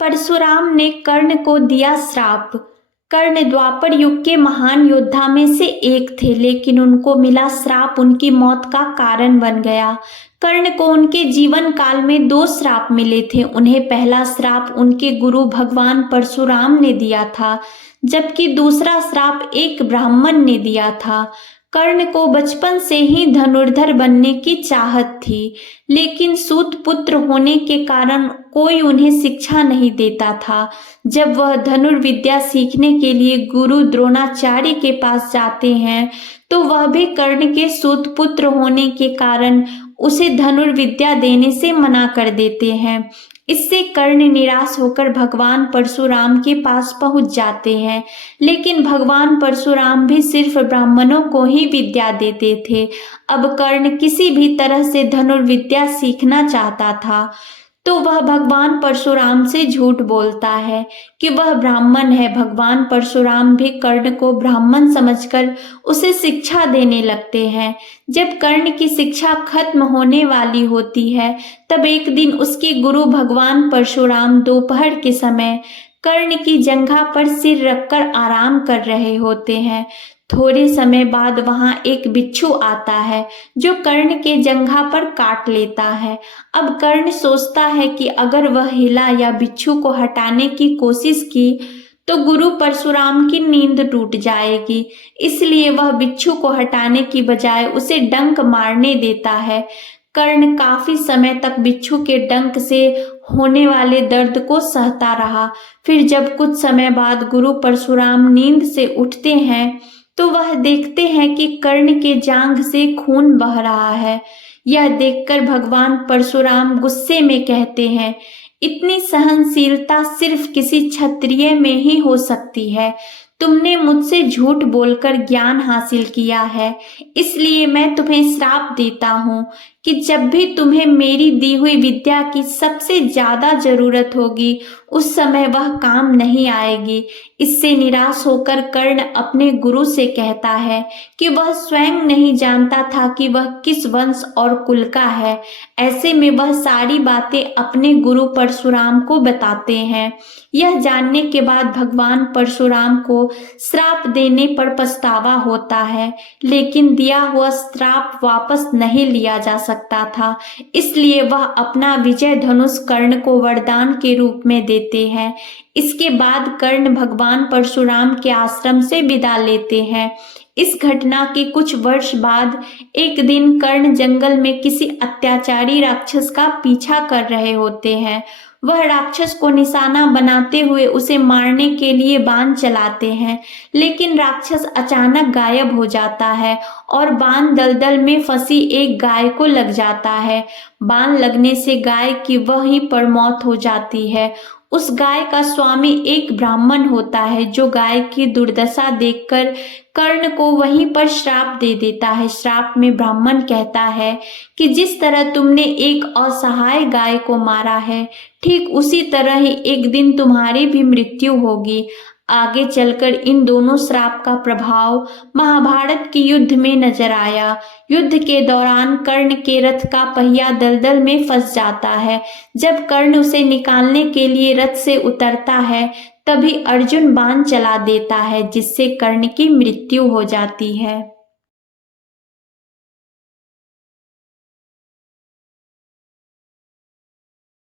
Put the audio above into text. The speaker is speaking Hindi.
परशुराम ने कर्ण को दिया श्राप। कर्ण द्वापर युग के महान योद्धा में से एक थे, लेकिन उनको मिला श्राप उनकी मौत का कारण बन गया। कर्ण को उनके जीवन काल में दो श्राप मिले थे। उन्हें पहला श्राप उनके गुरु भगवान परशुराम ने दिया था, जबकि दूसरा श्राप एक ब्राह्मण ने दिया था। कर्ण को बचपन से ही धनुर्धर बनने की चाहत थी, लेकिन सूत पुत्र होने के कारण कोई उन्हें शिक्षा नहीं देता था। जब वह धनुर्विद्या सीखने के लिए गुरु द्रोणाचार्य के पास जाते हैं, तो वह भी कर्ण के सूत पुत्र होने के कारण उसे धनुर्विद्या देने से मना कर देते हैं। इससे कर्ण निराश होकर भगवान परशुराम के पास पहुंच जाते हैं, लेकिन भगवान परशुराम भी सिर्फ ब्राह्मणों को ही विद्या देते थे। अब कर्ण किसी भी तरह से धनुर्विद्या सीखना चाहता था, तो वह भगवान परशुराम से झूठ बोलता है कि वह ब्राह्मण है। भगवान परशुराम भी कर्ण को ब्राह्मण समझकर उसे शिक्षा देने लगते हैं। जब कर्ण की शिक्षा खत्म होने वाली होती है, तब एक दिन उसके गुरु भगवान परशुराम दोपहर के समय कर्ण की जंघा पर सिर रखकर आराम कर रहे होते हैं। थोड़े समय बाद वहां एक बिच्छू आता है, जो कर्ण के जंघा पर काट लेता है। अब कर्ण सोचता है कि अगर वह हिला या बिच्छू को हटाने की कोशिश की तो गुरु परशुराम की नींद टूट जाएगी, इसलिए वह बिच्छू को हटाने की बजाय उसे डंक मारने देता है। कर्ण काफी समय तक बिच्छू के डंक से होने वाले दर्द को सहता रहा। फिर जब कुछ समय बाद गुरु परशुराम नींद से उठते हैं, तो वह देखते हैं कि कर्ण के जांघ से खून बह रहा है। यह देखकर भगवान परशुराम गुस्से में कहते हैं, इतनी सहनशीलता सिर्फ किसी क्षत्रिय में ही हो सकती है। तुमने मुझसे झूठ बोलकर ज्ञान हासिल किया है, इसलिए मैं तुम्हें श्राप देता हूँ कि जब भी तुम्हें मेरी दी हुई विद्या की सबसे ज्यादा जरूरत होगी, उस समय वह काम नहीं आएगी। इससे निराश होकर कर्ण अपने गुरु से कहता है कि वह स्वयं नहीं जानता था कि वह किस वंश और कुल का है। ऐसे में वह सारी बातें अपने गुरु परशुराम को बताते हैं। यह जानने के बाद भगवान परशुराम को श्राप देने पर पछतावा होता है, लेकिन दिया हुआ श्राप वापस नहीं लिया जा सकता था। इसलिए वह अपना विजय धनुष कर्ण को वरदान के रूप में देते हैं। इसके बाद कर्ण भगवान परशुराम के आश्रम से विदा लेते हैं। इस घटना के कुछ वर्ष बाद एक दिन कर्ण जंगल में किसी अत्याचारी राक्षस का पीछा कर रहे होते हैं। वह राक्षस को निशाना बनाते हुए उसे मारने के लिए बाण चलाते हैं, लेकिन राक्षस अचानक गायब हो जाता है और बाण दलदल में फंसी एक गाय को लग जाता है। बाण लगने से गाय की वहीं पर मौत हो जाती है। उस गाय का स्वामी एक ब्राह्मण होता है, जो गाय की दुर्दशा देखकर कर्ण को वहीं पर श्राप दे देता है। श्राप में ब्राह्मण कहता है कि जिस तरह तुमने एक असहाय गाय को मारा है, ठीक उसी तरह ही एक दिन तुम्हारी भी मृत्यु होगी। आगे चलकर इन दोनों श्राप का प्रभाव महाभारत के युद्ध में नजर आया। युद्ध के दौरान कर्ण के रथ का पहिया दलदल में फंस जाता है। जब कर्ण उसे निकालने के लिए रथ से उतरता है, तभी अर्जुन बाण चला देता है, जिससे कर्ण की मृत्यु हो जाती है।